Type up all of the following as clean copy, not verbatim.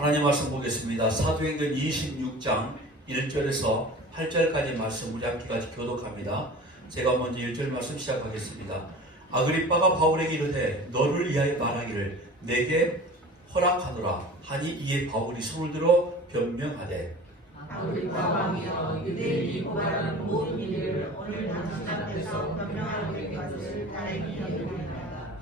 하나님 말씀 보겠습니다. 사도행전 26장 1절에서 8절까지 말씀 우리 함께 교독합니다. 제가 먼저 1절 말씀 시작하겠습니다. 아그리빠가 바울에게 이르되 너를 위하여 말하기를 내게 허락하노라 하니 이에 바울이 손을 들어 변명하되 아그리빠 왕이여 유대인이 고발하는 모든 일을 오늘 당신 앞에서 변명하게 된 것을 다행히 여기나이다.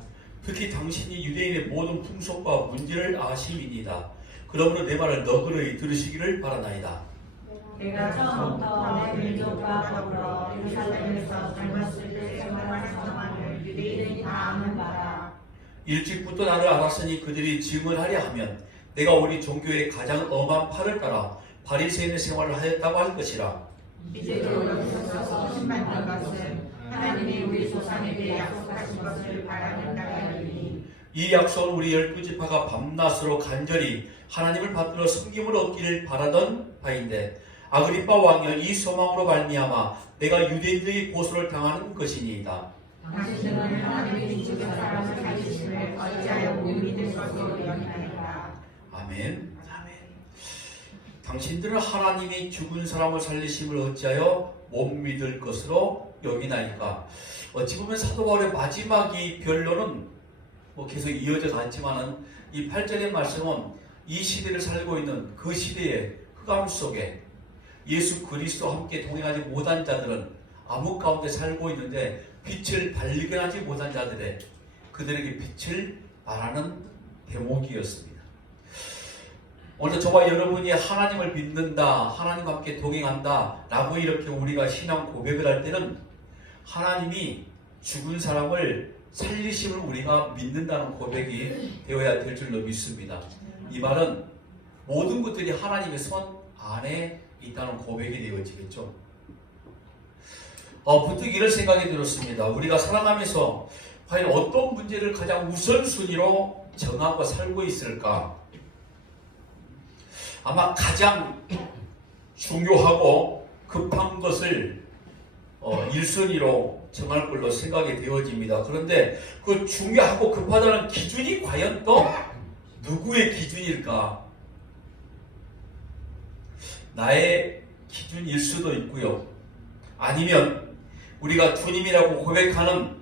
특히 당신이 유대인의 모든 풍속과 문제를 아심이니이다. 그러므로 내 말을 너그러이 들으시기를 바라나이다. 내가 처음부터 내 민족과 더불어 예루살렘에서 젊었을 때 생활한 상황을 유대인이 다 아는 바라. 일찍부터 나를 알았으니 그들이 증언하려 하면 내가 우리 종교의 가장 엄한 팔을 따라 바리새인의 생활을 하였다고 할 것이라. 이제 돌아오셔서 신받는 것은 하나님이 우리 조상에게 약속하신 것을 바라는다하니 이 약속은 우리 12지파가 밤낮으로 간절히 하나님을 받들어 섬김을 얻기를 바라던 바인데 아그리빠 왕이여 이 소망으로 말미암아 내가 유대인들의 고소를 당하는 것이니이다. 당신은 하나님의 죽은 사람을 살리심을 어찌하여 못 믿을 것으로 여기나이까. 아멘. 아멘. 당신들은 하나님이 죽은 사람을 살리심을 어찌하여 못 믿을 것으로 여기나이까. 어찌 보면 사도 바울의 마지막 이 변론은 계속 이어져 갔지만은 이 8절의 말씀은 이 시대를 살고 있는 그 시대의 흑암 속에 예수 그리스도와 함께 동행하지 못한 자들은 암흑 가운데 살고 있는데 빛을 발견하지 못한 자들의 그들에게 빛을 말하는 대목이었습니다. 오늘 저와 여러분이 하나님을 믿는다, 하나님과 함께 동행한다 라고 이렇게 우리가 신앙 고백을 할 때는 하나님이 죽은 사람을 살리심을 우리가 믿는다는 고백이 되어야 될 줄로 믿습니다. 이 말은 모든 것들이 하나님의 손 안에 있다는 고백이 되어지겠죠. 문득 이런 생각이 들었습니다. 우리가 살아가면서 과연 어떤 문제를 가장 우선순위로 정하고 살고 있을까? 아마 가장 중요하고 급한 것을 1순위로 정할 걸로 생각이 되어집니다. 그런데 그 중요하고 급하다는 기준이 과연 또 누구의 기준일까? 나의 기준일 수도 있고요. 아니면 우리가 주님이라고 고백하는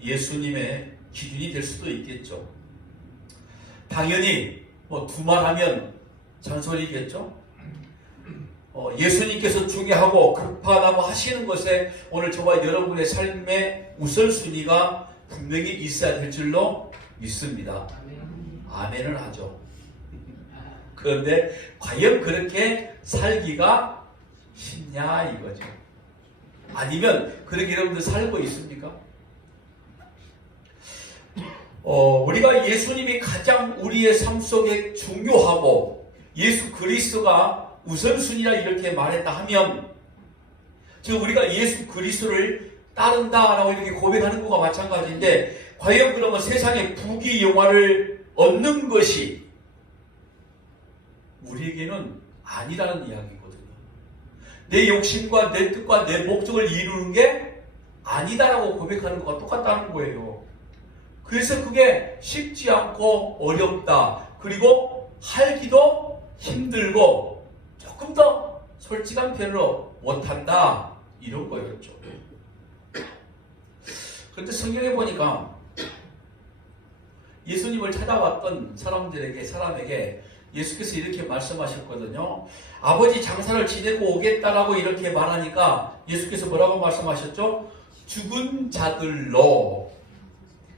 예수님의 기준이 될 수도 있겠죠. 당연히 두말하면 잔소리겠죠. 예수님께서 중요하고 급하다고 하시는 것에 오늘 저와 여러분의 삶의 우선순위가 분명히 있어야 될 줄로 믿습니다. 아멘을 하죠. 그런데 과연 그렇게 살기가 쉽냐 이거죠. 아니면 그렇게 여러분들 살고 있습니까? 우리가 예수님이 가장 우리의 삶 속에 중요하고 예수 그리스도가 우선순위라 이렇게 말했다 하면 지금 우리가 예수 그리스도를 따른다라고 이렇게 고백하는 것과 마찬가지인데 과연 그러면 세상의 부귀 영화를 얻는 것이 우리에게는 아니라는 이야기거든요. 내 욕심과 내 뜻과 내 목적을 이루는 게 아니다라고 고백하는 것과 똑같다는 거예요. 그래서 그게 쉽지 않고 어렵다. 그리고 살기도 힘들고 조금 더 솔직한 편으로 못한다. 이런 거였죠. 그런데 성경에 보니까 예수님을 찾아왔던 사람에게 예수께서 이렇게 말씀하셨거든요. 아버지 장사를 지내고 오겠다라고 이렇게 말하니까 예수께서 뭐라고 말씀하셨죠? 죽은 자들로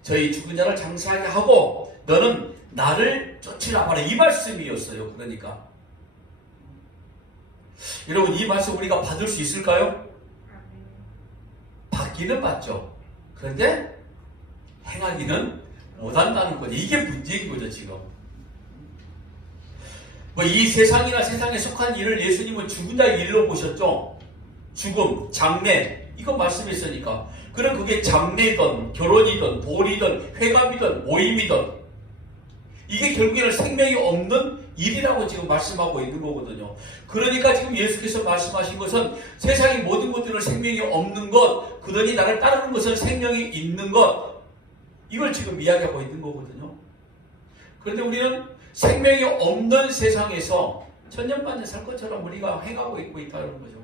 저희 죽은 자를 장사하게 하고 너는 나를 쫓으라 말해. 이 말씀이었어요. 그러니까 여러분 이 말씀 우리가 받을 수 있을까요? 받기는 받죠. 그런데 행하기는 못한다는 거죠. 이게 문제인 거죠 지금. 이 세상이나 세상에 속한 일을 예수님은 죽은 자의 일로 보셨죠. 죽음, 장례 이거 말씀했으니까 그럼 그게 장례든 결혼이든 돌이든 회갑이든 모임이든 이게 결국에는 생명이 없는 일이라고 지금 말씀하고 있는 거거든요. 그러니까 지금 예수께서 말씀하신 것은 세상의 모든 것들은 생명이 없는 것, 그러니 나를 따르는 것은 생명이 있는 것, 이걸 지금 이야기하고 있는 거거든요. 그런데 우리는 생명이 없는 세상에서 천년만년 살 것처럼 우리가 행하고 있다는 거죠.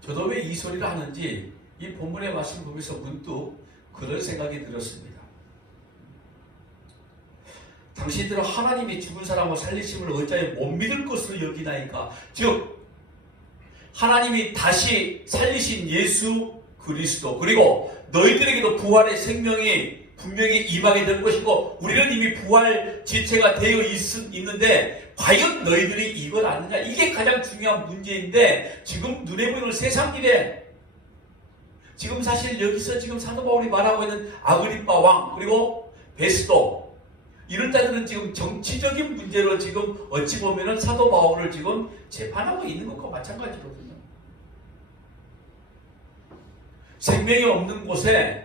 저도 왜 이 소리를 하는지 이 본문의 말씀 보면서 문득 그런 생각이 들었습니다. 당신들은 하나님이 죽은 사람을 살리심을 어찌하여 못 믿을 것으로 여기나이까. 즉 하나님이 다시 살리신 예수 그리스도, 그리고 너희들에게도 부활의 생명이 분명히 임하게 될 것이고 우리는 이미 부활 지체가 되어 있는데 과연 너희들이 이걸 아느냐? 이게 가장 중요한 문제인데 지금 눈에 보이는 세상 일에 지금 사실 여기서 지금 사도 바울이 말하고 있는 아그리빠 왕 그리고 베스도 이런 자들은 지금 정치적인 문제로 지금 어찌 보면은 사도 바울을 지금 재판하고 있는 것과 마찬가지거든요. 생명이 없는 곳에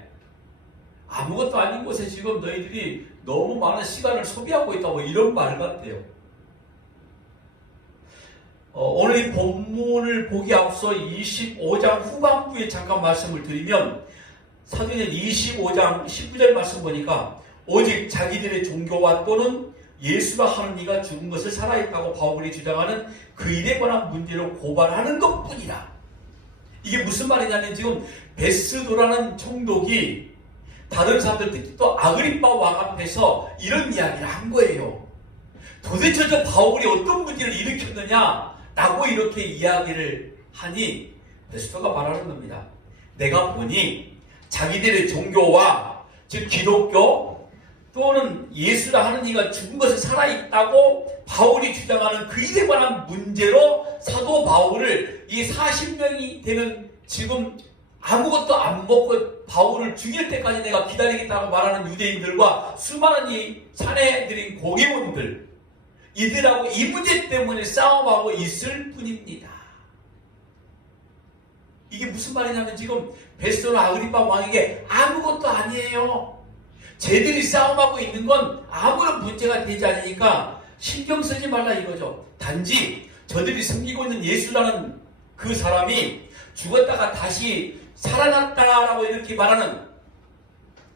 아무것도 아닌 곳에 지금 너희들이 너무 많은 시간을 소비하고 있다고 이런 말 같아요. 오늘 이 본문을 보기 앞서 25장 후반부에 잠깐 말씀을 드리면 사도행전 25장 19절 말씀 보니까 오직 자기들의 종교와 또는 예수가 하는 이가 죽은 것을 살아있다고 바울이 주장하는 그 일에 관한 문제를 고발하는 것뿐이다. 이게 무슨 말이냐면 지금 베스도라는 총독이 다른 사람들 특히 또 아그리빠 왕 앞에서 이런 이야기를 한 거예요. 도대체 저 바울이 어떤 문제를 일으켰느냐라고 이렇게 이야기를 하니 베스도가 말하는 겁니다. 내가 보니 자기들의 종교와 즉 기독교 또는 예수라 하는 이가 죽은 것을 살아있다고 바울이 주장하는 그 일에 관한 문제로 사도 바울을 이 40명이 되는 지금 아무것도 안 먹고 바울을 죽일 때까지 내가 기다리겠다고 말하는 유대인들과 수많은 이 산에 들인 고개원들 이들하고 이 문제 때문에 싸움하고 있을 뿐입니다. 이게 무슨 말이냐면 지금 베스도나 아그리빠 왕에게 아무것도 아니에요. 쟤들이 싸움하고 있는 건 아무런 문제가 되지 않으니까 신경 쓰지 말라 이거죠. 단지 저들이 섬기고 있는 예수라는 그 사람이 죽었다가 다시 살아났다라고 이렇게 말하는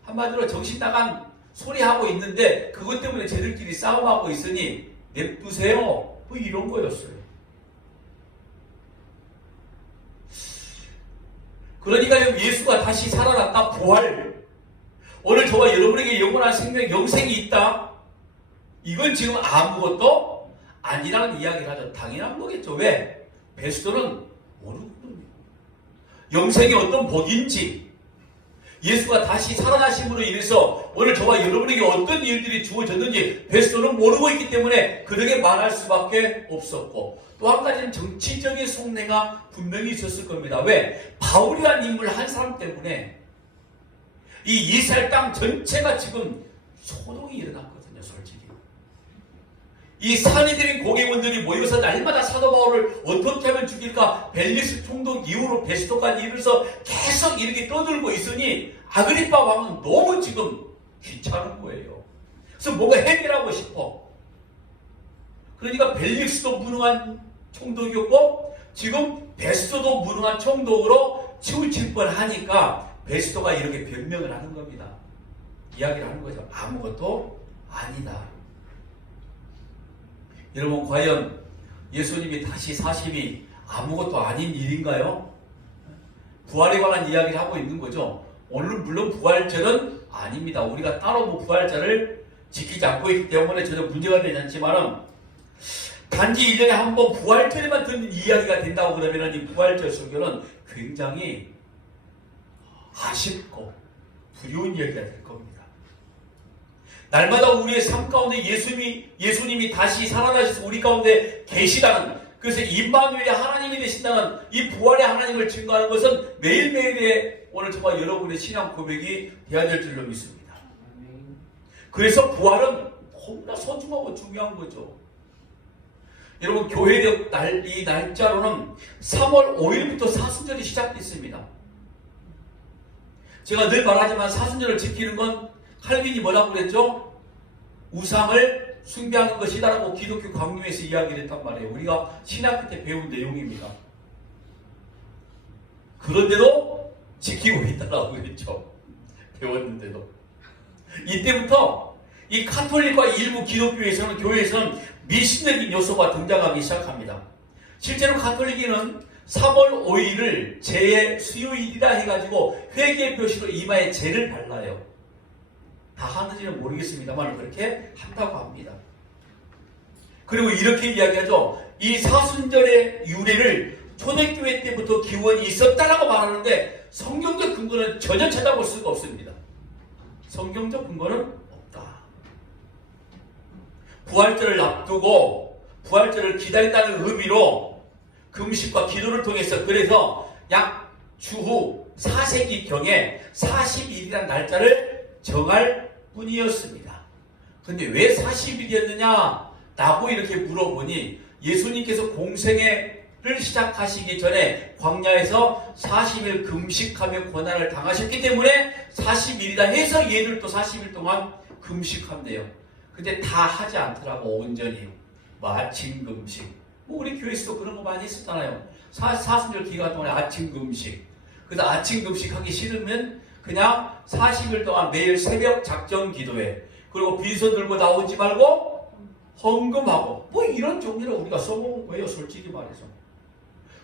한마디로 정신 나간 소리하고 있는데 그것 때문에 쟤들끼리 싸움하고 있으니 냅두세요. 뭐 이런 거였어요. 그러니까 예수가 다시 살아났다 부활 오늘 저와 여러분에게 영원한 생명 영생이 있다. 이건 지금 아무것도 아니라는 이야기를 하죠. 당연한 거겠죠. 왜? 베스도는 모르거든요. 영생이 어떤 복인지 예수가 다시 살아나심으로 인해서 오늘 저와 여러분에게 어떤 일들이 주어졌는지 베스도는 모르고 있기 때문에 그렇게 말할 수밖에 없었고 또 한 가지는 정치적인 속내가 분명히 있었을 겁니다. 왜? 바울이라는 인물 한 사람 때문에 이 이스라엘 땅 전체가 지금 소동이 일어났거든요. 솔직히 이 산이들인 고개원들이 모여서 날마다 사도 바울을 어떻게 하면 죽일까 벨리스 총독 이후로 베스도까지 이르면서 계속 이렇게 떠들고 있으니 아그리빠 왕은 너무 지금 귀찮은 거예요. 그래서 뭔가 해결하고 싶어. 그러니까 벨릭스도 무능한 총독이었고 지금 베스도도 무능한 총독으로 치우칠 뻔하니까 베스도가 이렇게 변명을 하는 겁니다. 이야기를 하는 거죠. 아무것도 아니다. 여러분 과연 예수님이 다시 사심이 아무것도 아닌 일인가요? 부활에 관한 이야기를 하고 있는 거죠. 오늘은 물론 부활절은 아닙니다. 우리가 따로 뭐 부활절을 지키지 않고 있기 때문에 전혀 문제가 되지 않지만 단지 1년에 한 번 부활절에만 듣는 이야기가 된다고 그러면 이 부활절 설교는 굉장히 아쉽고 두려운 이야기가 될 겁니다. 날마다 우리의 삶 가운데 예수님이 다시 살아나셔서 우리 가운데 계시다는 그래서 임마누엘의 하나님이 되신다는 이 부활의 하나님을 증거하는 것은 매일매일의 오늘 저와 여러분의 신앙 고백이 되어야 될 줄로 믿습니다. 그래서 부활은 너무나 소중하고 중요한 거죠. 여러분 교회력 이 날짜로는 3월 5일부터 사순절이 시작됐습니다. 제가 늘 말하지만 사순절을 지키는 건 칼빈이 뭐라고 그랬죠? 우상을 숭배하는 것이다라고 기독교 강요에서 이야기를 했단 말이에요. 우리가 신학교 때 배운 내용입니다. 그런데도 지키고 있다라고 그랬죠. 배웠는데도. 이때부터 이 카톨릭과 일부 기독교에서는 교회에서는 미신적인 요소가 등장하기 시작합니다. 실제로 카톨릭에는 3월 5일을 제의 수요일이라 해가지고 회개 표시로 이마에 제를 발라요. 다 하는지는 모르겠습니다만 그렇게 한다고 합니다. 그리고 이렇게 이야기하죠. 이 사순절의 유래를 초대교회 때부터 기원이 있었다라고 말하는데 성경적 근거는 전혀 찾아볼 수가 없습니다. 성경적 근거는 없다. 부활절을 앞두고 부활절을 기다린다는 의미로 금식과 기도를 통해서 그래서 약 주후 4세기경에 40일이라는 날짜를 정할 뿐이었습니다. 근데 왜 40일이었느냐? 라고 이렇게 물어보니 예수님께서 공생애를 시작하시기 전에 광야에서 40일 금식하며 고난을 당하셨기 때문에 40일이다 해서 얘를 또 40일 동안 금식한대요. 근데 다 하지 않더라고. 온전히 아침 금식. 우리 교회에서도 그런 거 많이 했었잖아요. 사순절 기간 동안에 아침 금식. 그래서 아침 금식 하기 싫으면 그냥 40일 동안 매일 새벽 작정 기도해. 그리고 빈손 들고 나오지 말고 헌금하고 이런 종류를 우리가 써먹은 거예요. 솔직히 말해서.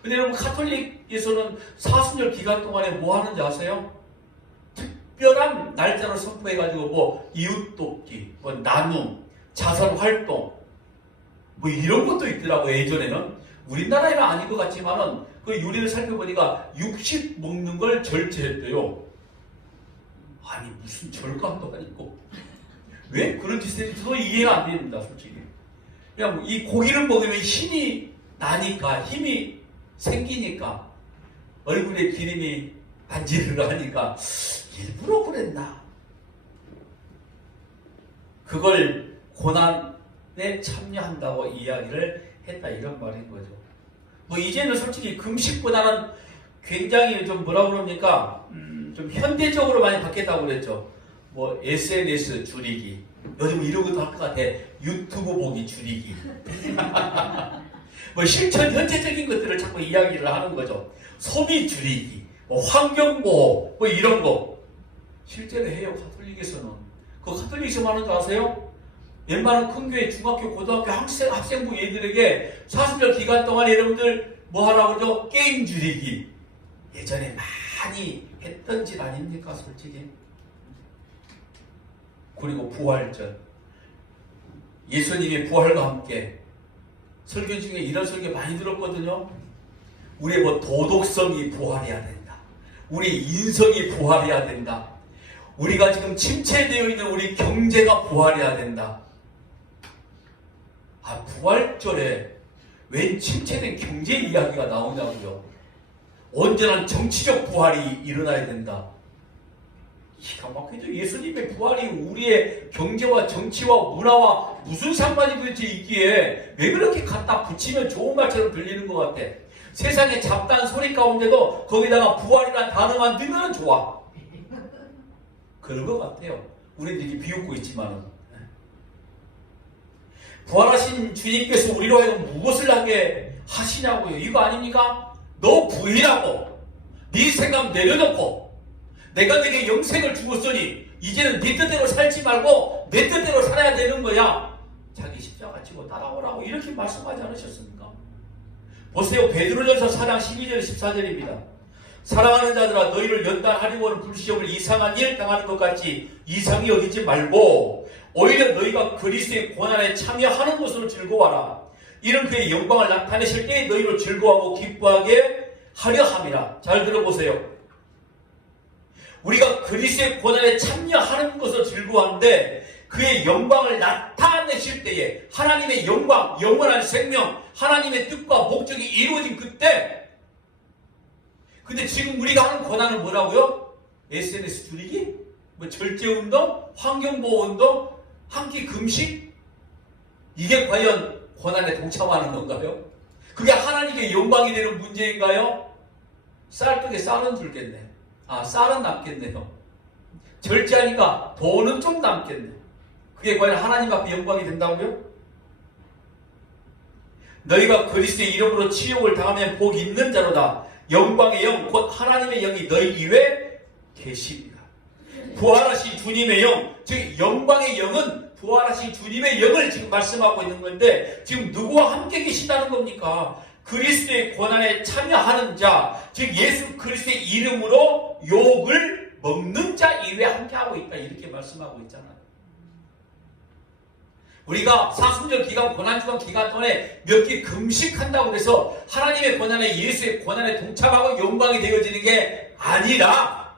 근데 여러분 카톨릭에서는 사순절 기간 동안에 뭐 하는지 아세요? 특별한 날짜를 선포해가지고 이웃 돕기, 나눔, 자선활동 이런 것도 있더라고요. 예전에는. 우리나라에는 아닌 것 같지만은 그 유래를 살펴보니까 육식 먹는 걸 절제했대요. 아니 무슨 절감도 아니고 왜 그런 짓을 했는지 저도 이해가 안 됩니다. 솔직히. 그냥 이 고기를 먹으면 힘이 나니까 힘이 생기니까 얼굴에 기름이 반지르르 하니까 일부러 그랬나? 그걸 고난에 참여한다고 이야기를 했다 이런 말인 거죠. 이제는 솔직히 금식보다는 굉장히 좀 뭐라 그럽니까? 좀 현대적으로 많이 바뀌었다고 그랬죠. SNS 줄이기. 요즘 이런 것도 할 것 같아. 유튜브 보기 줄이기. 실천 현재적인 것들을 자꾸 이야기를 하는 거죠. 소비 줄이기, 환경보호, 이런 거. 실제로 해요, 카톨릭에서는. 그 카톨릭에서 하는 거 아세요? 웬만한 큰 교회, 중학교, 고등학교 학생부 애들에게 사순절 기간 동안 여러분들 뭐 하라고 그러죠? 게임 줄이기. 예전에 많이 했던 짓 아닙니까, 솔직히? 그리고 부활절. 예수님의 부활과 함께 설교 중에 이런 설교 많이 들었거든요. 우리의 도덕성이 부활해야 된다. 우리 인성이 부활해야 된다. 우리가 지금 침체되어 있는 우리 경제가 부활해야 된다. 부활절에 웬 침체된 경제 이야기가 나오냐고요. 언제나 정치적 부활이 일어나야 된다. 기가 막히죠. 예수님의 부활이 우리의 경제와 정치와 문화와 무슨 상관이 도대체 있기에 왜 그렇게 갖다 붙이면 좋은 말처럼 들리는 것 같아. 세상에 잡다한 소리 가운데도 거기다가 부활이라는 단어만 넣으면 좋아. 그런 것 같아요. 우리는 이렇게 비웃고 있지만은. 부활하신 주님께서 우리로 하여금 무엇을 하게 하시냐고요. 이거 아닙니까? 너 부인하고 네 생각 내려놓고 내가 내게 영생을 주었으니 이제는 네 뜻대로 살지 말고 내 뜻대로 살아야 되는 거야. 자기 십자가 지고 따라오라고 이렇게 말씀하지 않으셨습니까? 보세요. 베드로전서 4장 12절 14절입니다. 사랑하는 자들아 너희를 연단하려고 하는 불시험을 이상한 일 당하는 것 같이 이상히 여기지 말고 오히려 너희가 그리스도의 고난에 참여하는 것으로 즐거워하라. 이런 그의 영광을 나타내실 때 너희로 즐거워하고 기뻐하게 하려 함이라. 잘 들어보세요. 우리가 그리스도의 고난에 참여하는 것으로 즐거워하는데 그의 영광을 나타내실 때에 하나님의 영광, 영원한 생명, 하나님의 뜻과 목적이 이루어진 그때. 근데 지금 우리가 하는 고난은 뭐라고요? SNS 줄이기? 절제운동? 환경보호운동? 한 끼 금식? 이게 과연 고난에 동참하는 건가요? 그게 하나님의 영광이 되는 문제인가요? 쌀떡에 쌀은 줄겠네. 쌀은 남겠네요. 절제하니까 돈은 좀 남겠네. 그게 과연 하나님 앞에 영광이 된다고요? 너희가 그리스도의 이름으로 치욕을 당하면 복 있는 자로다. 영광의 영, 곧 하나님의 영이 너희 위에 계십니다. 부활하신 주님의 영, 즉 영광의 영은 부활하신 주님의 영을 지금 말씀하고 있는 건데 지금 누구와 함께 계신다는 겁니까? 그리스도의 고난에 참여하는 자, 즉 예수 그리스도의 이름으로 욕을 먹는 자 이외에 함께하고 있다, 이렇게 말씀하고 있잖아요. 우리가 사순절 기간, 고난주간 기간 동안에 몇 개 금식한다고 해서 하나님의 고난에, 예수의 고난에 동참하고 영광이 되어지는 게 아니라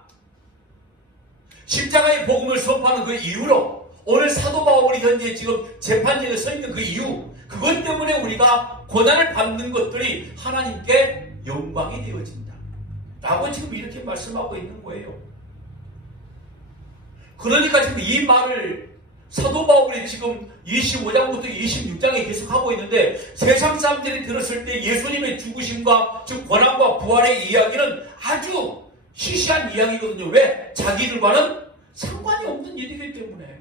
십자가의 복음을 선포하는 그 이유로 오늘 사도 바울이 현재 지금 재판정에 서 있는 그 이유, 그것 때문에 우리가 고난을 받는 것들이 하나님께 영광이 되어진다 라고 지금 이렇게 말씀하고 있는 거예요. 그러니까 지금 이 말을 사도 바울이 지금 25장부터 26장에 계속하고 있는데 세상 사람들이 들었을 때 예수님의 죽으심과 즉 고난과 부활의 이야기는 아주 시시한 이야기거든요. 왜? 자기들과는 상관이 없는 일이기 때문에.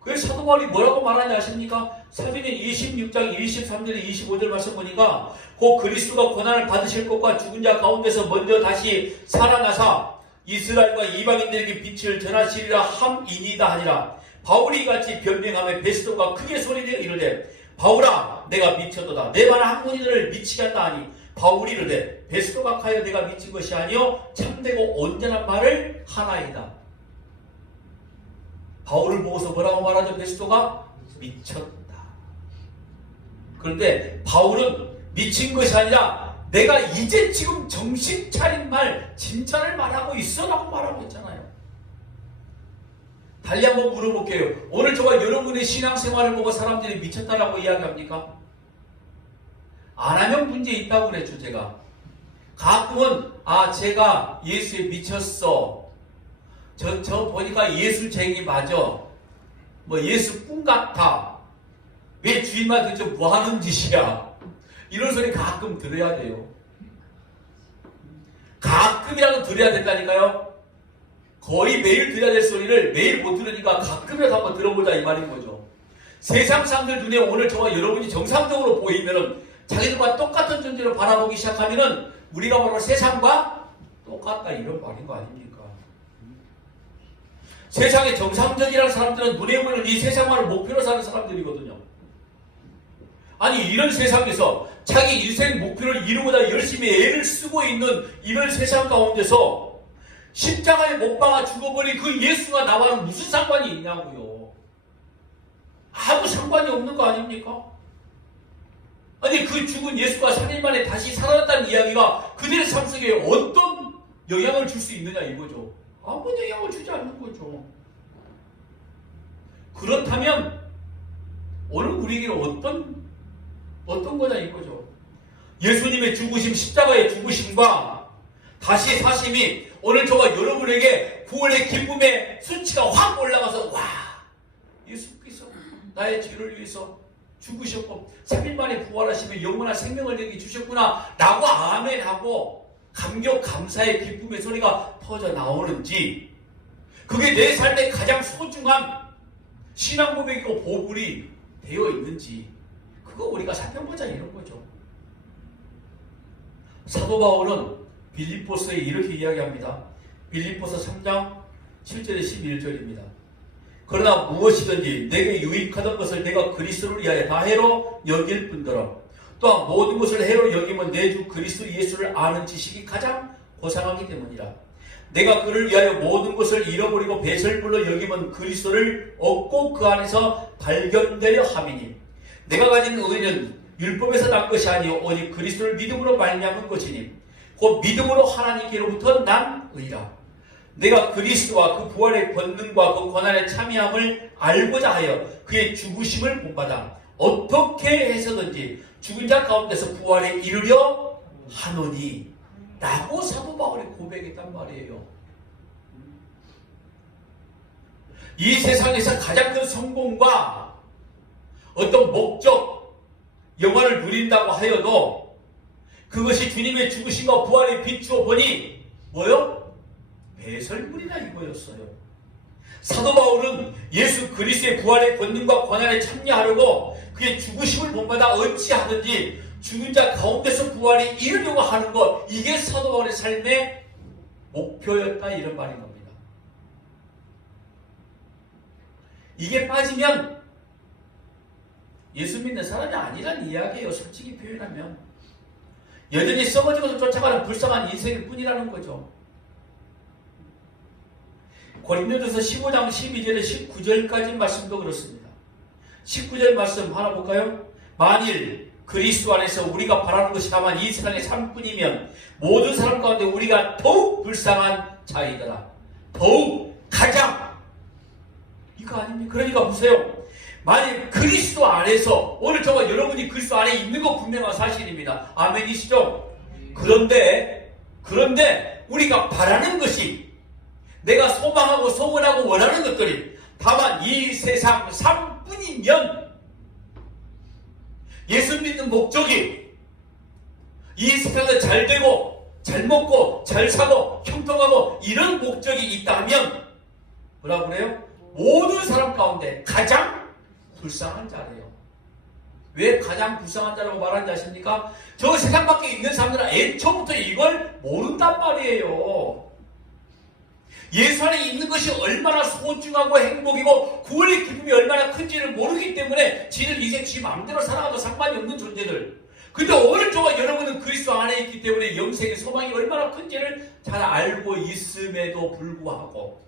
그래서 사도 바울이 뭐라고 말하는지 아십니까? 사도행전 26장 23절에 25절 말씀 보니까 곧 그리스도가 고난을 받으실 것과 죽은 자 가운데서 먼저 다시 살아나사 이스라엘과 이방인들에게 빛을 전하시리라 함이니다 하니라. 바울이 이같이 변명하며 베스도가 크게 소리내어 이르되 바울아 내가 미쳤도다. 내 말 한 문이를 미치게 한다 하니 바울이 이르되 베스도가 하여 내가 미친 것이 아니요 참되고 온전한 말을 하나이다. 바울을 보고서 뭐라고 말하죠? 베스도가 미쳤다. 그런데 바울은 미친 것이 아니라 내가 이제 지금 정신 차린 말, 진짜를 말하고 있어 라고 말하고 있잖아요. 달리 한번 물어볼게요. 오늘 저와 여러분의 신앙생활을 보고 사람들이 미쳤다라고 이야기합니까? 안 하면 문제 있다고 그랬죠. 제가 가끔은 제가 예수에 미쳤어, 저 보니까 예수쟁이 맞아, 뭐 예수 꿈 같아, 왜 주인만 도대체 뭐 하는 짓이야, 이런 소리 가끔 들어야 돼요. 가끔이라도 들어야 된다니까요. 거의 매일 들어야 될 소리를 매일 못 들으니까 가끔이라도 한번 들어보자 이 말인 거죠. 세상 사람들 눈에 오늘 저와 여러분이 정상적으로 보이면은 자기들과 똑같은 존재로 바라보기 시작하면은 우리가 바로 세상과 똑같다 이런 말인 거 아닙니까? 세상에 정상적이라는 사람들은 눈에 보이는 이 세상만을 목표로 사는 사람들이거든요. 아니 이런 세상에서 자기 인생 목표를 이루고자 열심히 애를 쓰고 있는 이런 세상 가운데서 십자가에 못 박아 죽어버린 그 예수가 나와는 무슨 상관이 있냐고요. 아무 상관이 없는 거 아닙니까? 아니 그 죽은 예수가 3일 만에 다시 살아났다는 이야기가 그들의 삶 속에 어떤 영향을 줄 수 있느냐 이거죠. 아무 영향을 주지 않는 거죠. 그렇다면 오늘 우리에게는 어떤 거냐 이거죠. 예수님의 죽으심, 십자가의 죽으심과 다시 사심이 오늘 저와 여러분에게 구원의 기쁨의 수치가 확 올라가서 와, 예수께서 나의 죄를 위해서 죽으셨고 3일 만에 부활하시며 영원한 생명을 내게 주셨구나 라고 아멘하고 감격 감사의 기쁨의 소리가 터져 나오는지, 그게 내 삶의 가장 소중한 신앙 고백이고 보물이 되어 있는지, 그거 우리가 살펴보자 이런 거죠. 사도 바울은 빌립보서에 이렇게 이야기합니다. 빌립보서 3장 7절에 11절입니다. 그러나 무엇이든지 내게 유익하던 것을 내가 그리스도를 위하여 다 해로 여길 뿐더러 또한 모든 것을 해로 여기면 내 주 그리스도 예수를 아는 지식이 가장 고상하기 때문이라. 내가 그를 위하여 모든 것을 잃어버리고 배설물로 여기면 그리스도를 얻고 그 안에서 발견되려 함이니 내가 가진 의는 율법에서 난 것이 아니요 오직 그리스도를 믿음으로 말미암은 것이니 곧 믿음으로 하나님께로부터 난 의라. 내가 그리스도와 그 부활의 권능과 그 고난의 참여함을 알고자 하여 그의 죽으심을 본받아 어떻게 해서든지 죽은 자 가운데서 부활에 이르려 하노니 라고 사도 바울이 고백했단 말이에요. 이 세상에서 가장 큰 성공과 어떤 목적, 영화를 누린다고 하여도 그것이 주님의 죽으심과 부활에 비추어 보니 뭐요? 배설물이나 이거였어요. 사도 바울은 예수 그리스도의 부활의 권능과 고난에 참여하려고 그의 죽으심을 본받아 어찌하든지 죽은 자 가운데서 부활이 이루려고 하는 것, 이게 사도 바울의 삶의 목표였다, 이런 말인 겁니다. 이게 빠지면 예수 믿는 사람이 아니란 이야기예요. 솔직히 표현하면 여전히 썩어지고서 쫓아가는 불쌍한 인생일 뿐이라는 거죠. 고린도전서 15장 12절에 19절까지 말씀도 그렇습니다. 19절 말씀 하나 볼까요? 만일 그리스도 안에서 우리가 바라는 것이 다만 이 세상의 삶뿐이면 모든 사람 가운데 우리가 더욱 불쌍한 자이더라. 더욱 가장, 이거 아닙니까? 그러니까 보세요. 만일 그리스도 안에서, 오늘 저와 여러분이 그리스도 안에 있는 거 분명한 사실입니다. 아멘이시죠? 그런데 우리가 바라는 것이, 내가 소망하고 소원하고 원하는 것들이 다만 이 세상 삶뿐이면, 예수 믿는 목적이 이 세상에 잘 되고 잘 먹고 잘 사고 형통하고 이런 목적이 있다면 뭐라고 그래요? 모든 사람 가운데 가장 불쌍한 자래요. 왜 가장 불쌍한 자라고 말하는지 아십니까? 저 세상 밖에 있는 사람들은 애초부터 이걸 모른단 말이에요. 예수 안에 있는 것이 얼마나 소중하고 행복이고 구원의 기쁨이 얼마나 큰지를 모르기 때문에 지는 인생 지 마음대로 살아가도 상관이 없는 존재들. 근데 오늘 저와 여러분은 그리스도 안에 있기 때문에 영생의 소망이 얼마나 큰지를 잘 알고 있음에도 불구하고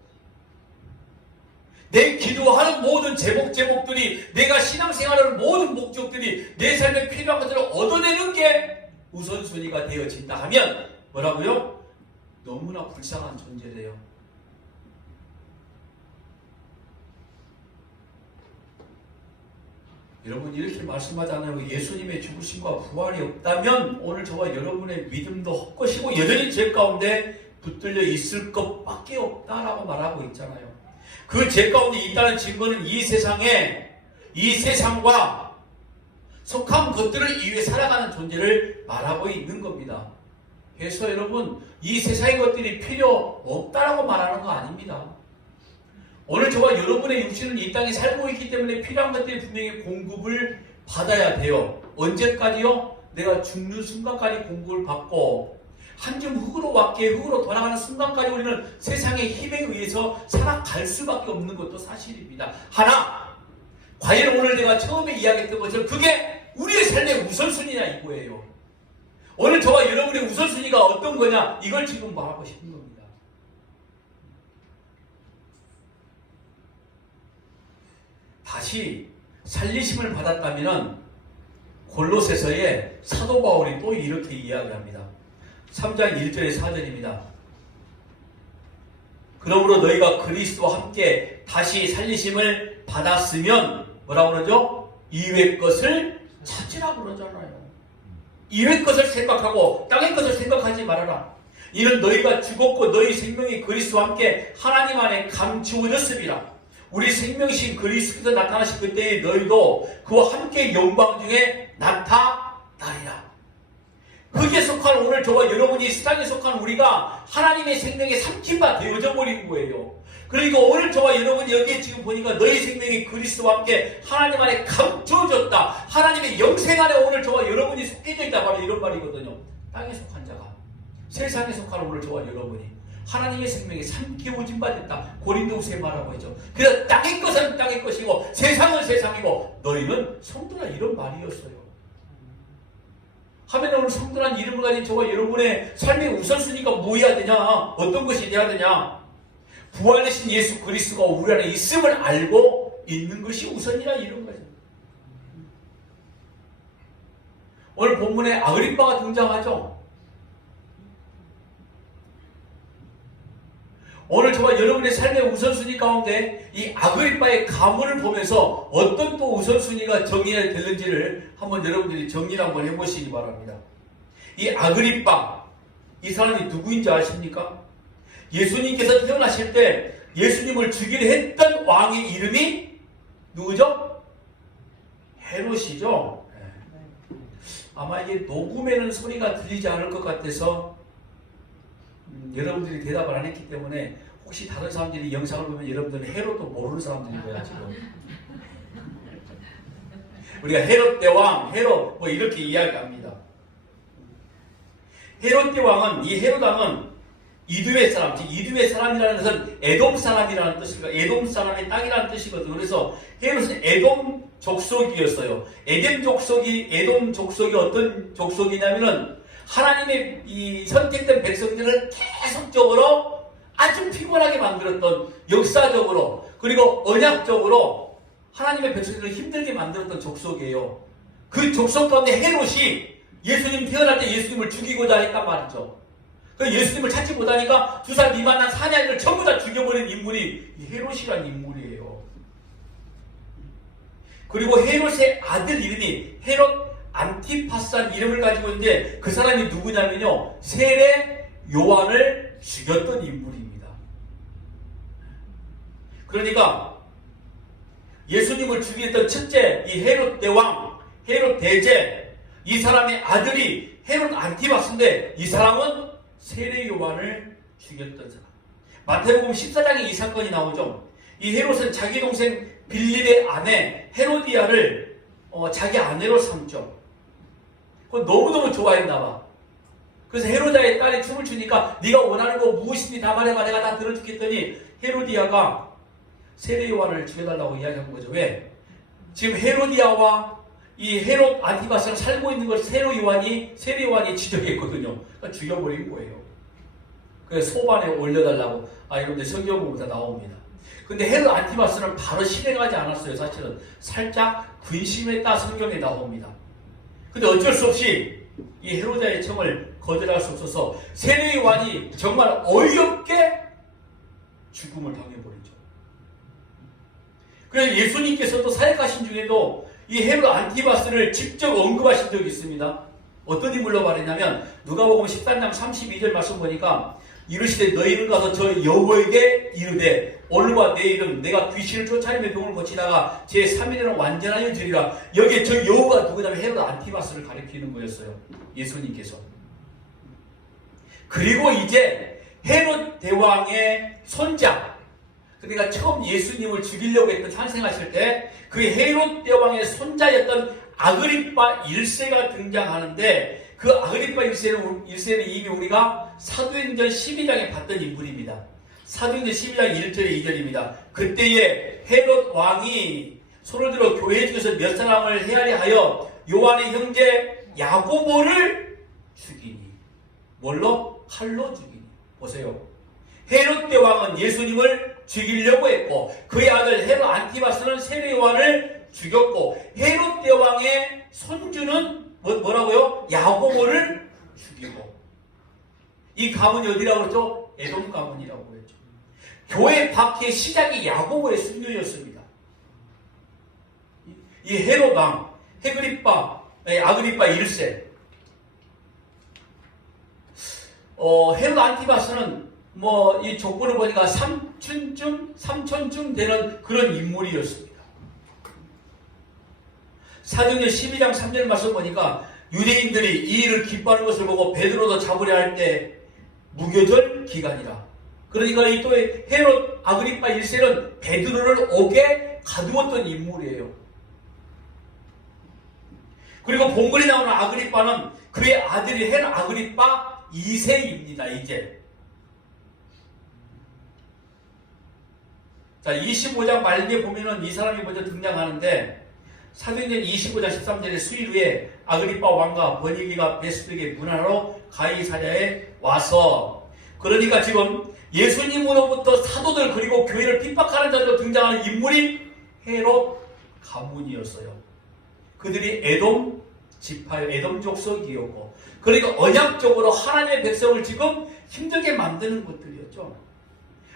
내 기도하는 모든 제목들이, 내가 신앙생활하는 모든 목적들이, 내 삶에 필요한 것들을 얻어내는 게 우선순위가 되어진다 하면 뭐라고요? 너무나 불쌍한 존재래요. 여러분, 이렇게 말씀하잖아요. 예수님의 죽으심과 부활이 없다면 오늘 저와 여러분의 믿음도 헛것이고 여전히 죄 가운데 붙들려 있을 것밖에 없다라고 말하고 있잖아요. 그 죄 가운데 있다는 증거는 이 세상과 속한 것들을 이외에 살아가는 존재를 말하고 있는 겁니다. 그래서 여러분, 이 세상의 것들이 필요 없다라고 말하는 거 아닙니다. 오늘 저와 여러분의 육신은 이 땅에 살고 있기 때문에 필요한 것들이 분명히 공급을 받아야 돼요. 언제까지요? 내가 죽는 순간까지 공급을 받고 한 줌 흙으로 왔기에 흙으로 돌아가는 순간까지 우리는 세상의 힘에 의해서 살아갈 수밖에 없는 것도 사실입니다. 하나, 과연 오늘 내가 처음에 이야기했던 것처럼 그게 우리의 삶의 우선순위냐 이거예요. 오늘 저와 여러분의 우선순위가 어떤 거냐, 이걸 지금 말하고 싶은 겁니다. 다시 살리심을 받았다면 골로새서에 사도 바울이 또 이렇게 이야기합니다. 3장 1절에 4절입니다. 그러므로 너희가 그리스도와 함께 다시 살리심을 받았으면 뭐라고 그러죠? 이외 것을 찾으라고 그러잖아요. 이외 것을 생각하고 땅의 것을 생각하지 말아라. 이는 너희가 죽었고 너희 생명이 그리스도와 함께 하나님 안에 감추어졌음이라. 우리 생명신 그리스도께서 나타나신 그때에 너희도 그와 함께 영광 중에 나타나리라. 흙에 속한 오늘 저와 여러분이 세상에 속한 우리가 하나님의 생명에 삼킨바 되어져 버린 거예요. 그러니까 오늘 저와 여러분이 여기에 지금 보니까 너희 생명이 그리스도와 함께 하나님 안에 감춰졌다. 하나님의 영생 안에 오늘 저와 여러분이 속해져 있다. 바로 이런 말이거든요. 땅에 속한 자가 세상에 속한 오늘 저와 여러분이 하나님의 생명에 삼키워진 바 됐다. 고린도후서에 말하고 있죠. 그래서 땅의 것은 땅의 것이고 세상은 세상이고 너희는 성도라, 이런 말이었어요. 하면 오늘 성도란 이름을 가진 저와 여러분의 삶의 우선순위가 뭐여야 되냐? 어떤 것이 돼야 되냐? 부활하신 예수 그리스도가 우리 안에 있음을 알고 있는 것이 우선이라, 이런 거죠. 오늘 본문에 아그리빠가 등장하죠. 오늘 저와 여러분의 삶의 우선순위 가운데 이 아그리빠의 가문을 보면서 어떤 또 우선순위가 정리되는지를 한번 여러분들이 정리를 한번 해보시기 바랍니다. 이 아그리빠, 이 사람이 누구인지 아십니까? 예수님께서 태어나실 때 예수님을 죽이려 했던 왕의 이름이 누구죠? 헤롯이죠. 아마 이게 녹음에는 소리가 들리지 않을 것 같아서 여러분들이 대답을 안 했기 때문에 혹시 다른 사람들이 영상을 보면 여러분들은 헤롯도 모르는 사람들인 거야 지금. 우리가 헤롯 대왕, 헤롯 뭐 이렇게 이야기합니다. 헤롯 대왕은, 이 헤롯 왕은 이두의 사람, 즉 이두의 사람이라는 것은 에돔 사람이라는 뜻이니까 에돔 사람의 땅이라는 뜻이거든요. 그래서 헤롯은 에돔 족속이었어요. 에돔 족속이 어떤 족속이냐면은 하나님의 이 선택된 백성들을 계속적으로 아주 피곤하게 만들었던, 역사적으로 그리고 언약적으로 하나님의 백성들을 힘들게 만들었던 족속이에요. 그 족속 가운데 헤롯이 예수님 태어날 때 예수님을 죽이고자 했단 말이죠. 그 예수님을 찾지 못하니까 2살 미만한 사냥이를 전부 다 죽여버린 인물이 이 헤롯이라는 인물이에요. 그리고 헤롯의 아들 이름이 헤롯 안티파스라는 이름을 가지고 있는데 그 사람이 누구냐면요, 세례 요한을 죽였던 인물입니다. 그러니까 예수님을 죽였던 첫째 이 헤롯 대왕, 헤롯 대제, 이 사람의 아들이 헤롯 안티파스인데 이 사람은 세례 요한을 죽였던 사람. 마태복음 14장에 이 사건이 나오죠. 이 헤롯은 자기 동생 빌립의 아내 헤로디아를 자기 아내로 삼죠. 그건 너무너무 좋아했나 봐. 그래서 헤로디아의 딸이 춤을 추니까 네가 원하는 거 무엇이니 다 말해봐, 내가 다 들어주겠더니 헤로디아가 세례 요한을 죽여달라고 이야기한 거죠. 왜? 지금 헤로디아와 이 헤롯 안티파스랑 살고 있는 걸 세례 요한이 지적했거든요. 그러니까 죽여버린 거예요. 그래서 소반에 올려달라고. 여러분들 성경 보면 다 나옵니다. 근데 헤롯 안티파스는 바로 실행하지 않았어요. 사실은 살짝 근심했다 성경에 나옵니다. 근데 어쩔 수 없이 이 헤로디아의 청을 거절할 수 없어서 세례 요한이 정말 어이없게 죽음을 당해버리죠. 그래서 예수님께서도 사역하신 중에도 이 헤롯 안티파스를 직접 언급하신 적이 있습니다. 어떤 인물로 말했냐면 누가복음 13장 32절 말씀 보니까 이르시되 너희는 가서 저 여호에게 이르되 오늘과 내일은 내가 귀신을 쫓아내며 병을 고치다가 제 3일에는 완전하여 주리라. 여기에 저 여호가 누구냐면 헤롯 안티파스를 가리키는 거였어요. 예수님께서. 그리고 이제 헤롯 대왕의 손자, 그러니까 처음 예수님을 죽이려고 했던 탄생하실 때 그 헤롯 대왕의 손자였던 아그리빠 1세가 등장하는데 그 아그리빠 1세는 이미 우리가 사도행전 12장에 봤던 인물입니다. 사도행전 12장 1절에 2절입니다. 그때에 헤롯 왕이 손을 들어 교회 중에서 몇 사람을 헤아려 하여 요한의 형제 야고보를 죽이니. 뭘로? 칼로 죽이니. 보세요. 헤롯 대왕은 예수님을 죽이려고 했고 그의 아들 헤롯 안티파스는 세례 요한을 죽였고 헤롯 대왕의 손주는 뭐라고요? 야고보를 죽이고. 이 가문이 어디라고 그랬죠? 에돔 가문이라고 그랬죠. 교회 박해의 시작이 야고보의 순교였습니다. 이 헤롯 왕, 아그리빠 1세. 헤롯 안티파스는 이 족보를 보니까 삼촌쯤 되는 그런 인물이었습니다. 사도행전 12장 3절 말씀 보니까 유대인들이 이 일을 기뻐하는 것을 보고 베드로도 잡으려 할 때 무교절 기간이라. 그러니까 이 또 헤롯 아그리빠 1세는 베드로를 옥에 가두었던 인물이에요. 그리고 본글에 나오는 아그리빠는 그의 아들이 헤롯 아그리빠 2세입니다. 이제. 자, 25장 말기에 보면은 이 사람이 먼저 등장하는데 사도행전 25장 13절에 수일 후에 아그리빠 왕과 버니게가 베스백의 문화로 가이사랴에 와서, 그러니까 지금 예수님으로부터 사도들 그리고 교회를 핍박하는 자들로 등장하는 인물이 헤롯 가문이었어요. 그들이 에돔 지파의 에돔 족속이었고, 그러니까 언약적으로 하나님의 백성을 지금 힘들게 만드는 것들이었죠.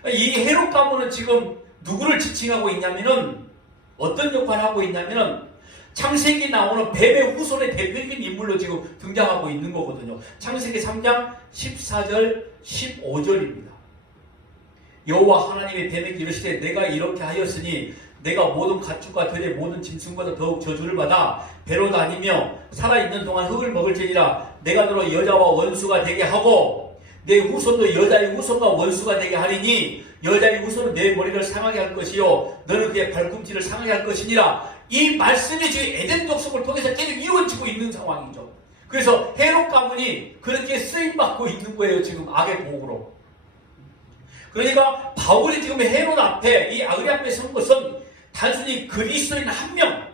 이 헤롯 가문은 지금 누구를 지칭하고 있냐면은, 어떤 역할을 하고 있냐면은 창세기 나오는 뱀의 후손의 대표적인 인물로 지금 등장하고 있는 거거든요. 창세기 3장 14절 15절입니다. 여호와 하나님의 뱀에게 이르시되 내가 이렇게 하였으니 내가 모든 가축과 들의 모든 짐승보다 더욱 저주를 받아 배로 다니며 살아있는 동안 흙을 먹을지니라. 내가 너로 여자와 원수가 되게 하고 내 후손도 여자의 후손과 원수가 되게 하리니 여자의 후손은 내 머리를 상하게 할 것이요 너는 그의 발꿈치를 상하게 할 것이니라. 이 말씀이 지금 에덴 족속을 통해서 계속 이루어지고 있는 상황이죠. 그래서 헤롯 가문이 그렇게 쓰임받고 있는 거예요. 지금 악의 보호로. 그러니까 바울이 지금 헤롯 앞에, 이 아그리 앞에 선 것은 단순히 그리스도인 한 명,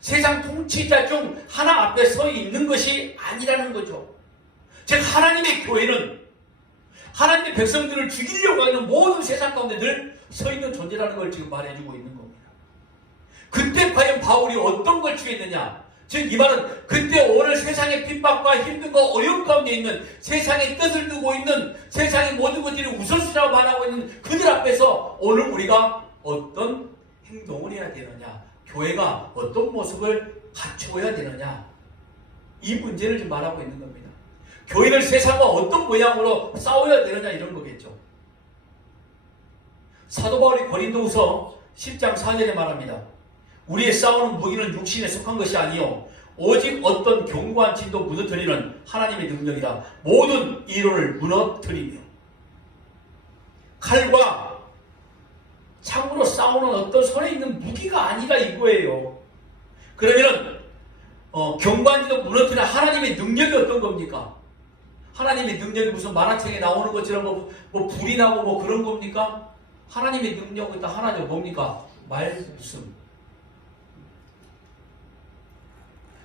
세상 통치자 중 하나 앞에 서 있는 것이 아니라는 거죠. 즉 하나님의 교회는 하나님의 백성들을 죽이려고 하는 모든 세상 가운데 늘 서 있는 존재라는 걸 지금 말해주고 있는 겁니다. 그때 과연 바울이 어떤 걸 취했느냐? 즉 이 말은 그때 오늘 세상의 핍박과 힘든과 어려움 가운데 있는, 세상의 뜻을 두고 있는, 세상의 모든 것들이 우선순위라고 말하고 있는 그들 앞에서 오늘 우리가 어떤 행동을 해야 되느냐, 교회가 어떤 모습을 갖추어야 되느냐, 이 문제를 지금 말하고 있는 겁니다. 교회는 세상과 어떤 모양으로 싸워야 되느냐, 이런 거겠죠. 사도 바울이 고린도후서 10장 4절에 말합니다. 우리의 싸우는 무기는 육신에 속한 것이 아니요 오직 어떤 견고한 진도 무너뜨리는 하나님의 능력이다. 모든 이론을 무너뜨리며. 칼과 창으로 싸우는 어떤 손에 있는 무기가 아니라 이거예요. 그러면 견고한 진도 무너뜨리는 하나님의 능력이 어떤 겁니까? 하나님의 능력이 무슨 만화책에 나오는 것처럼 뭐 불이 나고 뭐 그런 겁니까? 하나님의 능력은 딱 하나죠. 뭡니까? 말씀.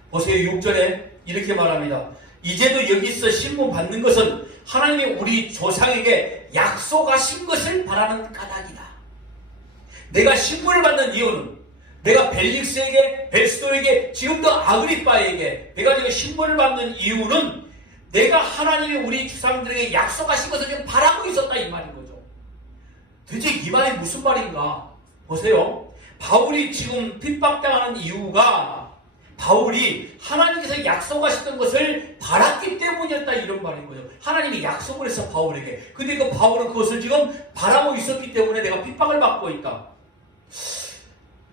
보세요. 6절에 이렇게 말합니다. 이제도 여기서 신문 받는 것은 하나님이 우리 조상에게 약속하신 것을 바라는 까닭이다. 내가 신문을 받는 이유는 내가 벨릭스에게, 베스도에게, 지금도 아그리빠에게 내가 지금 신문을 받는 이유는 내가 하나님이 우리 조상들에게 약속하신 것을 지금 바라고 있었다, 이 말인 거죠. 도대체 이 말이 무슨 말인가? 보세요. 바울이 지금 핍박당하는 이유가 바울이 하나님께서 약속하셨던 것을 바랐기 때문이었다, 이런 말인 거죠. 하나님이 약속을 했어, 바울에게. 근데 그 바울은 그것을 지금 바라고 있었기 때문에 내가 핍박을 받고 있다.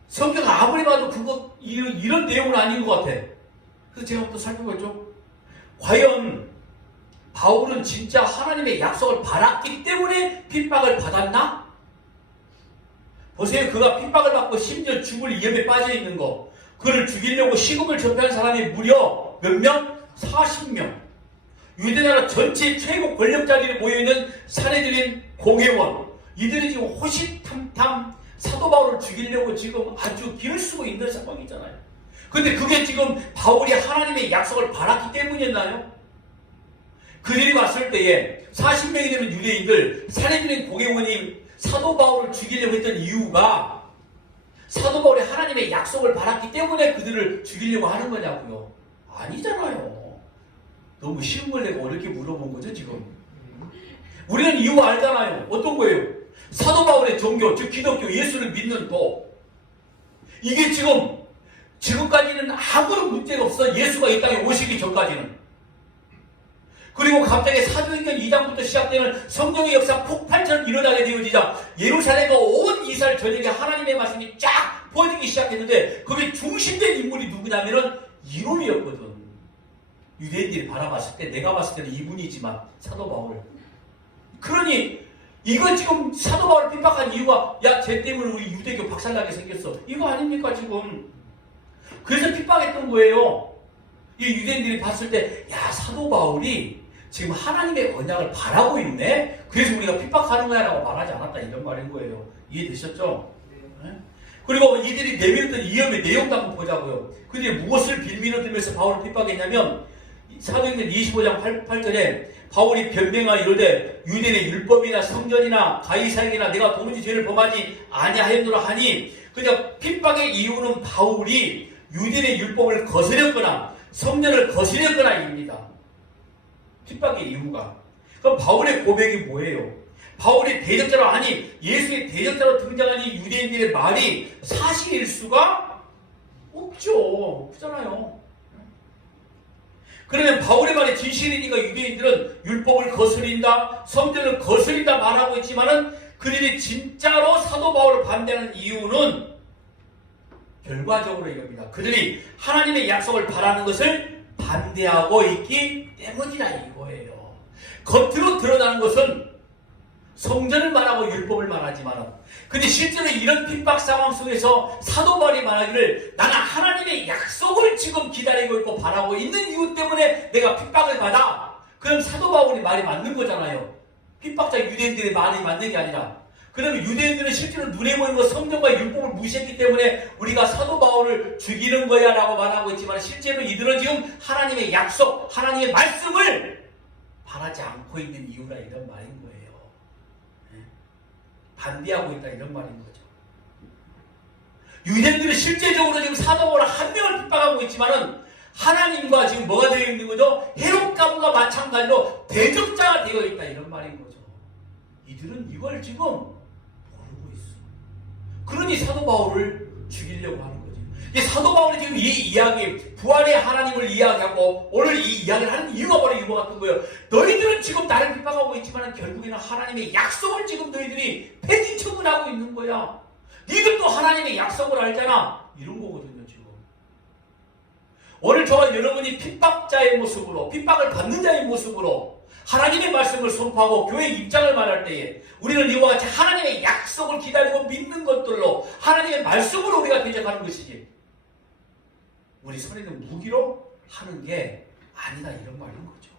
성경 아무리 봐도 이런 내용은 아닌 것 같아. 그래서 제가 또 살펴보죠. 과연 바울은 진짜 하나님의 약속을 바랐기 때문에 핍박을 받았나? 보세요. 그가 핍박을 받고 심지어 죽을 위험에 빠져 있는 거, 그를 죽이려고 시금을 접한 사람이 무려 몇 명? 40명. 유대나라 전체 최고 권력자들이 모여있는 사내들인 공회원, 이들이 지금 호시탐탐 사도 바울을 죽이려고 지금 아주 길을 쓰고 있는 상황이잖아요. 근데 그게 지금 바울이 하나님의 약속을 바랐기 때문이었나요? 그들이 왔을 때에 40명이 되는 유대인들, 사내들인 공회원이 사도 바울을 죽이려고 했던 이유가 사도 바울이 하나님의 약속을 바랐기 때문에 그들을 죽이려고 하는 거냐고요? 아니잖아요. 너무 쉬운 걸 내가 어렵게 물어본 거죠, 지금. 우리는 이유 알잖아요. 어떤 거예요? 사도 바울의 종교, 즉 기독교, 예수를 믿는 도. 이게 지금까지는 아무런 문제가 없어. 예수가 이 땅에 오시기 전까지는. 그리고 갑자기 사도행전 2장부터 시작되는 성령의 역사 폭발처럼 일어나게 되어지자 예루살렘과 온 이스라엘 전역에 하나님의 말씀이 쫙 퍼지기 시작했는데 거기에 중심된 인물이 누구냐면은 이론이었거든. 유대인들이 바라봤을 때, 내가 봤을 때는 이분이지만 사도 바울. 그러니 이거 지금 사도 바울을 핍박한 이유가 야, 쟤 때문에 우리 유대교 박살나게 생겼어. 이거 아닙니까 지금. 그래서 핍박했던 거예요. 이 유대인들이 봤을 때 야, 사도 바울이 지금 하나님의 언약을 바라고 있네? 그래서 우리가 핍박하는 거야 라고 말하지 않았다, 이런 말인 거예요. 이해되셨죠? 네? 그리고 이들이 내밀었던 위험의 내용도 한번 보자고요. 그들이 무엇을 빌미로 들면서 바울을 핍박했냐면 사도행전 25장 8절에 바울이 변명하여 이르되 유대인의 율법이나 성전이나 가이사역이나 내가 도무지 죄를 범하지 아니하였노라 하니, 그냥 핍박의 이유는 바울이 유대인의 율법을 거스렸거나 성전을 거스렸거나입니다. 핍박의 이유가. 그럼 바울의 고백이 뭐예요? 바울이 대적자로 하니 예수의 대적자로 등장한 이 유대인들의 말이 사실일 수가 없죠. 없잖아요. 그러면 바울의 말이 진실이니까 유대인들은 율법을 거스린다, 성전을 거스린다 말하고 있지만은 그들이 진짜로 사도 바울을 반대하는 이유는 결과적으로 이겁니다. 그들이 하나님의 약속을 바라는 것을 반대하고 있기 때문이라 이거예요. 겉으로 드러나는 것은 성전을 말하고 율법을 말하지만, 근데 실제로 이런 핍박 상황 속에서 사도 바울이 말하기를 나는 하나님의 약속을 지금 기다리고 있고 바라고 있는 이유 때문에 내가 핍박을 받아. 그럼 사도 바울이 말이 맞는 거잖아요. 핍박자 유대인들의 말이 맞는 게 아니라. 그러면 유대인들은 실제로 눈에 보이는 거 성경과 율법을 무시했기 때문에 우리가 사도 바울을 죽이는 거야 라고 말하고 있지만, 실제로 이들은 지금 하나님의 약속, 하나님의 말씀을 바라지 않고 있는 이유라 이런 말인 거예요. 반대하고 있다 이런 말인 거죠. 유대인들은 실제적으로 지금 사도 바울 한 명을 핍박하고 있지만은 하나님과 지금 뭐가 되어 있는 거죠? 해롭감과 마찬가지로 대적자가 되어 있다 이런 말인 거죠. 이들은 이걸 지금 모르고 있어. 그러니 사도 바울을 죽이려고 하는 거죠. 이 사도 바울이 지금 이 이야기, 부활의 하나님을 이야기하고 오늘 이 이야기를 하는 이유가 바로 이거 같은 거예요. 너희들은 지금 나를 핍박하고 있지만 결국에는 하나님의 약속을 지금 너희들이 폐기 처분하고 있는 거야. 니들도 하나님의 약속을 알잖아. 이런 거거든요 지금. 오늘 저와 여러분이 핍박자의 모습으로, 핍박을 받는 자의 모습으로 하나님의 말씀을 선포하고 교회 입장을 말할 때에 우리는 이와 같이 하나님의 약속을 기다리고 믿는 것들로 하나님의 말씀으로 우리가 대적하는 것이지, 우리 손에 있는 무기로 하는 게 아니다 이런 말인 거죠.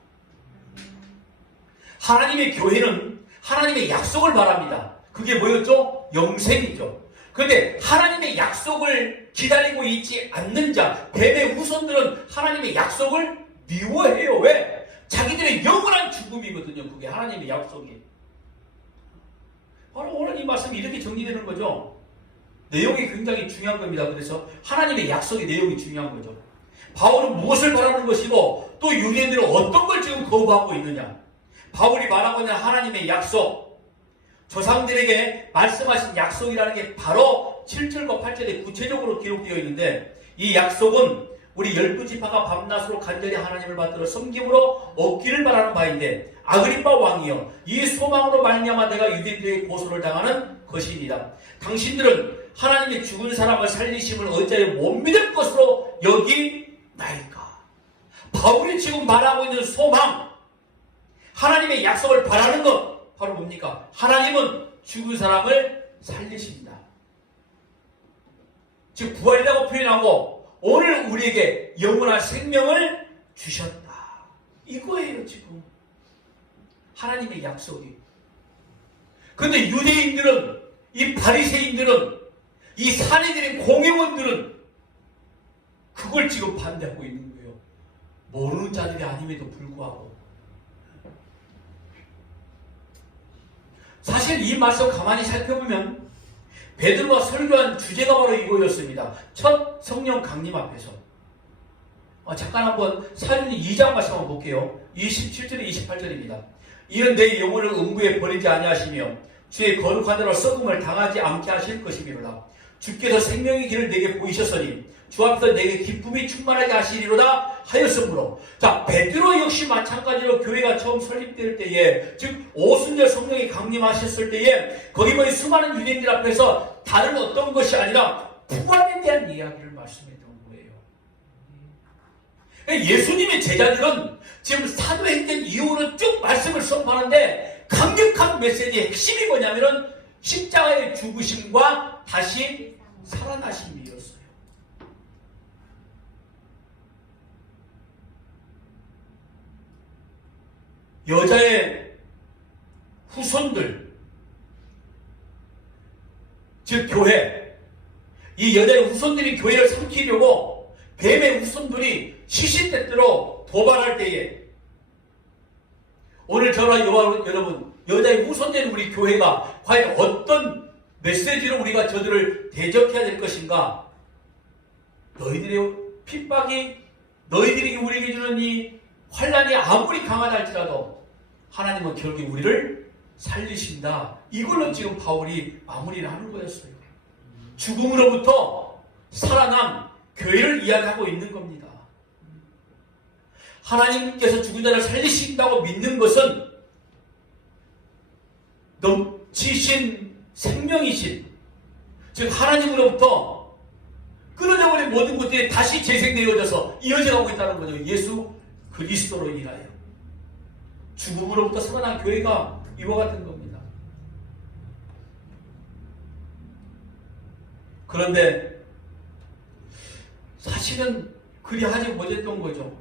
하나님의 교회는 하나님의 약속을 말합니다. 그게 뭐였죠? 영생이죠. 그런데 하나님의 약속을 기다리고 있지 않는 자, 뱀의 후손들은 하나님의 약속을 미워해요. 왜? 자기들의 영원한 죽음이거든요. 그게 하나님의 약속이. 바로 오늘 이 말씀이 이렇게 정리되는 거죠. 내용이 굉장히 중요한 겁니다. 그래서 하나님의 약속의 내용이 중요한 거죠. 바울은 무엇을 바라는 것이고 또 유대인들은 어떤 걸 지금 거부하고 있느냐. 바울이 말하고 있는 하나님의 약속, 조상들에게 말씀하신 약속이라는 게 바로 7절과 8절에 구체적으로 기록되어 있는데, 이 약속은 우리 12지파가 밤낮으로 간절히 하나님을 받들어 섬김으로 얻기를 바라는 바인데, 아그리빠 왕이여 이 소망으로 말미암아 내가 유대인들에게 고소를 당하는 것입니다. 당신들은 하나님의 죽은 사람을 살리심을 어찌하여 못 믿을 것으로 여기나이까. 바울이 지금 말하고 있는 소망, 하나님의 약속을 바라는 것 바로 뭡니까? 하나님은 죽은 사람을 살리십니다. 즉 부활이라고 표현하고 오늘 우리에게 영원한 생명을 주셨다. 이거예요 지금 하나님의 약속이. 그런데 유대인들은, 이 바리새인들은, 이 사내들인 공회원들은 그걸 지금 반대하고 있는 거예요. 모르는 자들이 아님에도 불구하고. 사실 이 말씀 가만히 살펴보면 베드로가 설교한 주제가 바로 이거였습니다. 첫 성령 강림 앞에서. 잠깐 한번 사도행전 2장 말씀 한번 볼게요. 27절에 28절입니다. 이는 내 영혼을 음부에 버리지 아니하시며 주의 거룩한 대로 썩음을 당하지 않게 하실 것이미로다. 주께서 생명의 길을 내게 보이셨으니 주 앞에서 내게 기쁨이 충만하게 하시리로다 하였으므로. 자, 베드로 역시 마찬가지로 교회가 처음 설립될 때에, 즉 오순절 성령이 강림하셨을 때에 거기 보니 수많은 유대인들 앞에서 다른 어떤 것이 아니라 부활에 대한 이야기를 말씀했던 거예요. 예수님의 제자들은 지금 사도행전 이후로 쭉 말씀을 선포하는데 강력한 메시지의 핵심이 뭐냐면은 십자가의 죽으심과 다시 살아나심이었어요. 여자의 후손들, 즉 교회, 이 여자의 후손들이 교회를 삼키려고 뱀의 후손들이 시시때때로 도발할 때에, 오늘 저와 여러분, 여자의 후손된 우리 교회가 과연 어떤 메시지로 우리가 저들을 대적해야 될 것인가? 너희들의 핍박이, 너희들이 우리에게 주는 이 환난이 아무리 강하다 할지라도 하나님은 결국 우리를 살리신다. 이걸로 지금 바울이 마무리를 하는 거였어요. 죽음으로부터 살아난 교회를 이야기하고 있는 겁니다. 하나님께서 죽은 자를 살리신다고 믿는 것은 넘치신 생명이신, 즉 하나님으로부터 끊어져 버린 모든 것들이 다시 재생되어져서 이어져가고 있다는 거죠. 예수 그리스도로 인하여 죽음으로부터 살아난 교회가 이와 같은 겁니다. 그런데 사실은 그리 하지 못했던 거죠.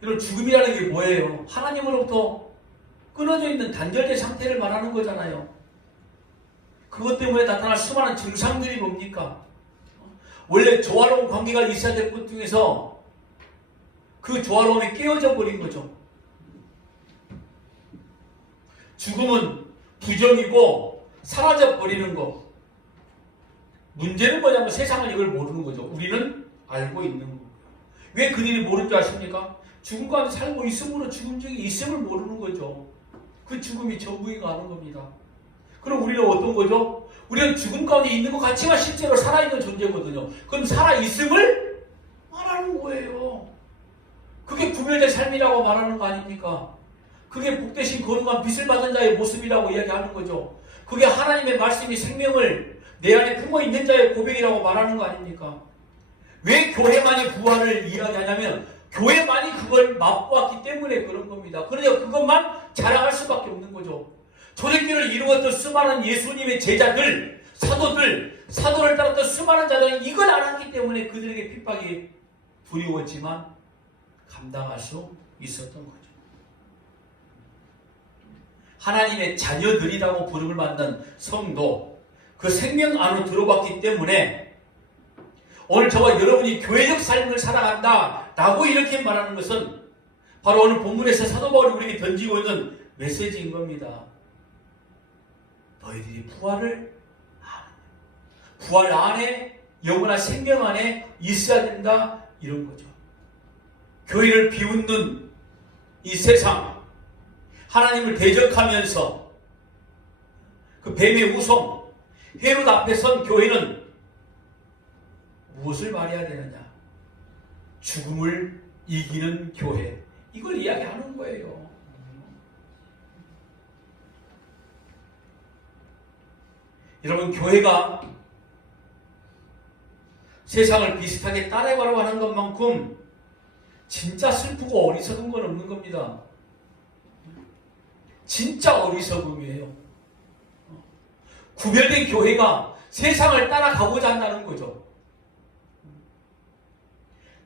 이런 죽음이라는 게 뭐예요? 하나님으로부터 끊어져 있는 단절된 상태를 말하는 거잖아요. 그것 때문에 나타날 수많은 증상들이 뭡니까? 원래 조화로운 관계가 있어야 될 것 중에서 그 조화로움이 깨어져 버린 거죠. 죽음은 부정이고 사라져 버리는 거. 문제는 뭐냐면 세상은 이걸 모르는 거죠. 우리는 알고 있는 거예요. 왜 그들이 모르는 줄 아십니까? 죽음 가운데 살고 있음으로 죽음 중에 있음을 모르는 거죠. 그 죽음이 전부인가 하는 겁니다. 그럼 우리는 어떤 거죠? 우리는 죽음 가운데 있는 것 같지만 실제로 살아있는 존재거든요. 그럼 살아있음을 말하는 거예요. 그게 구별된 삶이라고 말하는 거 아닙니까? 그게 복되신 거룩한 빛을 받은 자의 모습이라고 이야기하는 거죠. 그게 하나님의 말씀이 생명을 내 안에 품어 있는 자의 고백이라고 말하는 거 아닙니까? 왜 교회만이 부활을 이야기하냐면 교회만이 그걸 맛보았기 때문에 그런 겁니다. 그러니까 그것만 자랑할 수밖에 없는 거죠. 초대교회를 이루었던 수많은 예수님의 제자들, 사도를 따랐던 수많은 자들은 이걸 알았기 때문에 그들에게 핍박이 두려웠지만 감당할 수 있었던 거죠. 하나님의 자녀들이라고 부름을 받는 성도, 그 생명 안으로 들어왔기 때문에 오늘 저와 여러분이 교회적 삶을 살아간다 라고 이렇게 말하는 것은 바로 오늘 본문에서 사도 바울이 우리에게 던지고 있는 메시지인 겁니다. 너희들이 부활 안에 영원한 생명 안에 있어야 된다 이런 거죠. 교회를 비웃는 이 세상, 하나님을 대적하면서 그 뱀의 우성, 헤롯 앞에 선 교회는 무엇을 말해야 되느냐? 죽음을 이기는 교회. 이걸 이야기하는 거예요. 여러분, 교회가 세상을 비슷하게 따라가려고 하는 것만큼 진짜 슬프고 어리석은 건 없는 겁니다. 진짜 어리석음이에요. 구별된 교회가 세상을 따라가고자 한다는 거죠.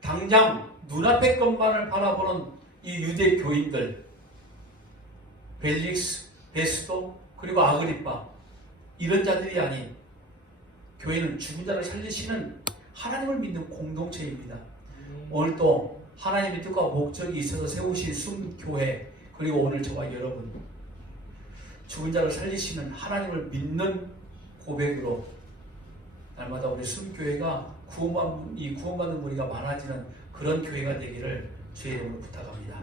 당장 눈앞의 것만을 바라보는 이 유대 교인들, 벨릭스, 베스도, 그리고 아그리파, 이런 자들이 아닌 교회는 죽은 자를 살리시는 하나님을 믿는 공동체입니다. 오늘 또 하나님의 뜻과 목적이 있어서 세우신 순교회, 그리고 오늘 저와 여러분, 죽은 자를 살리시는 하나님을 믿는 고백으로 날마다 우리 순교회가 구원받는 무리가 많아지는 그런 교회가 되기를 주의 이름으로 부탁합니다.